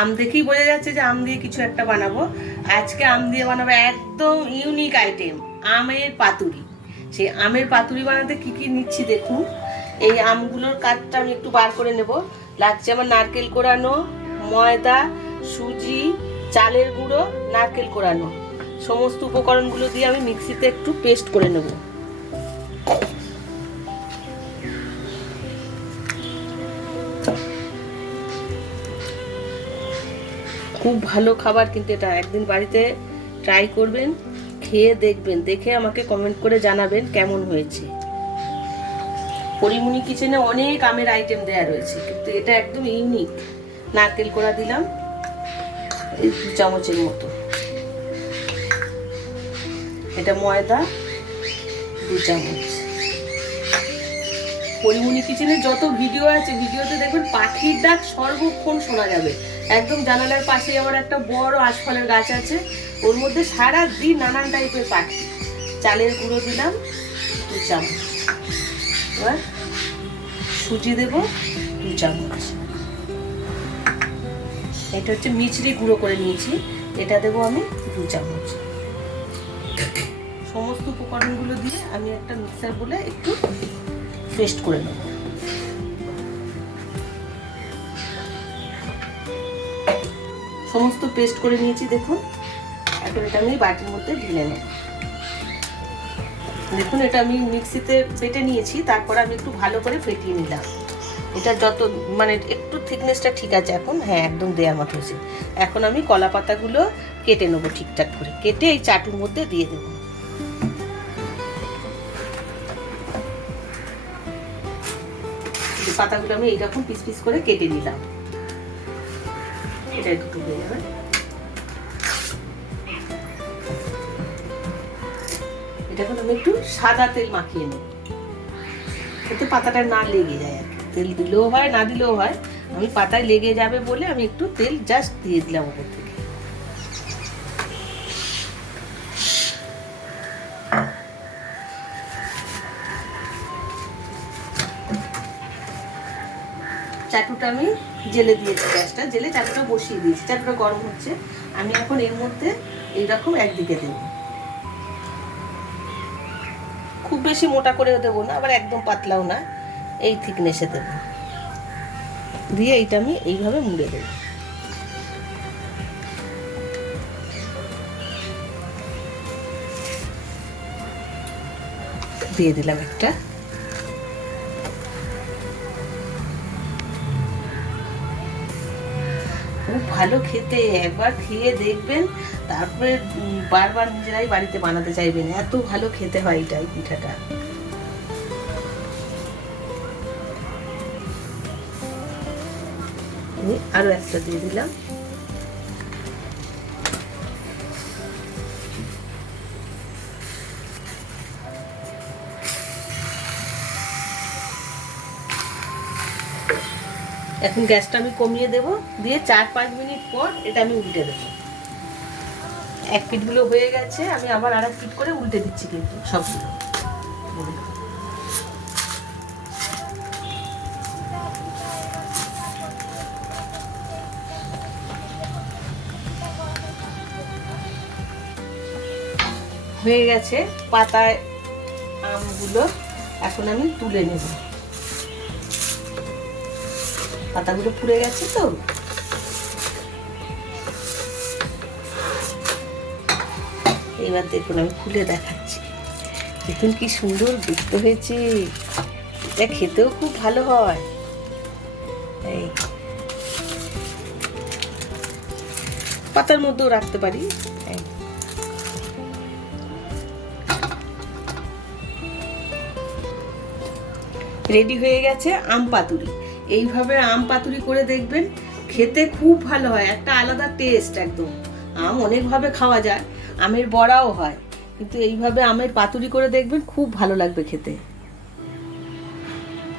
আম দেখেই বোঝা যাচ্ছে যে আম দিয়ে কিছু একটা বানাবো। আজকে আম দিয়ে বানাবো একদম ইউনিক আইটেম, আমের পাতুরি। সেই আমের পাতুরি বানাতে কি কি নিচ্ছি দেখুন। এই আমগুলোর কাঠটা আমি একটু বার করে নেব। লাগছে আমার নারকেল কোড়ানো, ময়দা, সুজি, চালের গুঁড়ো, নারকেল কোড়ানো। সমস্ত উপকরণগুলো দিয়ে আমি মিক্সিতে একটু পেস্ট করে নেব। খুব ভালো খাবার, কিন্তু এটা একদিন বাড়িতে ট্রাই করবেন, খেয়ে দেখবেন, দেখে আমাকে কমেন্ট করে জানাবেন কেমন হয়েছে। পরিমণি কিচেনে অনেক আমের আইটেম দেয়া রয়েছে, কিন্তু এটা একদম ইউনিক। নারকেল কোড়া দিলাম এই 2 চামচের মতো, এটা ময়দা 2 চামচ। পরিমণি কিচেনের যত ভিডিও আছে, ভিডিওতে দেখবেন পাখির ডাক সর্বক্ষণ শোনা যাবে। একদম জানালার পাশে আমার একটা বড় আশফলের গাছ আছে, ওর মধ্যে সারা দিন নানান টাইপের পাখি। চালের গুঁড়ো দিলাম 2 চামচ, এবার সুজি দেব 2 চামচ। এটা হচ্ছে মিছরি গুঁড়ো করে নিয়েছি, এটা দেবো আমি 2 চামচ। সমস্ত উপকরণগুলো দিয়ে আমি একটা মিক্সার বলে একটু পেস্ট করে নেব। সমস্ত পেস্ট করে নিয়েছি দেখুন। এখন এটা আমি বাটির মধ্যে ঢেলে নেব। দেখুন, এটা আমি মিক্সিতে বেটে নিয়েছি, তারপর আমি একটু ভালো করে ফেটিয়ে নিলাম। এটা যত মানে একটু থিকনেসটা ঠিক আছে এখন, হ্যাঁ একদম দেওয়ার মতো হয়েছে। এখন আমি কলা পাতাগুলো কেটে নেবো ঠিকঠাক করে, কেটে এই চাটুর মধ্যে দিয়ে দেবো। পাতাগুলো আমি এইরকম পিস পিস করে কেটে নিলাম। এটা একটু হয়ে যাবে। এটা এখন আমি একটু সাদা তেল মাখিয়ে নেব, যাতে পাতাটা না লেগে যায় আর কি। তেল দিলেও হয়, না দিলেও হয়, আমি পাতায় লেগে যাবে বলে আমি একটু তেল জাস্ট দিয়ে দিলাম ওপর থেকে। চাটুটা আমি জেলে দিয়েছি, গ্যাসটা জেলে চাটুটা বসিয়ে দিয়েছি। চাটুটা গরম হচ্ছে, আমি এখন এর মধ্যে এইরকম একদিকে দেব। খুব বেশি মোটা করেও দেবো না, আবার একদম পাতলাও না, এই থিকনেসে দেব। দিয়ে এইটা আমি এইভাবে মুড়ে দেব। দিয়ে দিলাম একটা। খুব ভালো খেতে, একবার খেয়ে দেখবেন, তারপরে বারবার নিজেরাই বাড়িতে বানাতে চাইবেন, এত ভালো খেতে হয় এটা, এই পিঠাটা। আরো একটা দিয়ে দিলাম। এখন গ্যাসটা আমি কমিয়ে দেব, দিয়ে 4-5 মিনিট পর এটা আমি উল্টে দেবো। এক পিঠগুলো হয়ে গেছে, আমি আবার আর এক পিঠ করে উল্টে দিচ্ছি, কিন্তু সবগুলো হয়ে গেছে। পাতায় আমগুলো এখন আমি তুলে নেব। পাতাগুলো পুড়ে গেছে তো, এবার দেখুন আমি খুলে দেখাচ্ছি। দেখুন কি সুন্দর দেখতে হয়েছে, এটা খেতেও খুব ভালো হয়। এই পাতার মধ্যেও রাখতে পারি। রেডি হয়ে গেছে আম পাতুরি। এইভাবে আম পাতুরি করে দেখবেন, খেতে খুব ভালো হয়, একটা আলাদা টেস্ট একদম। আম অনেকভাবে খাওয়া যায়, আমের বড়াও হয়, কিন্তু এইভাবে আমের পাতুরি করে দেখবেন, খুব ভালো লাগবে খেতে।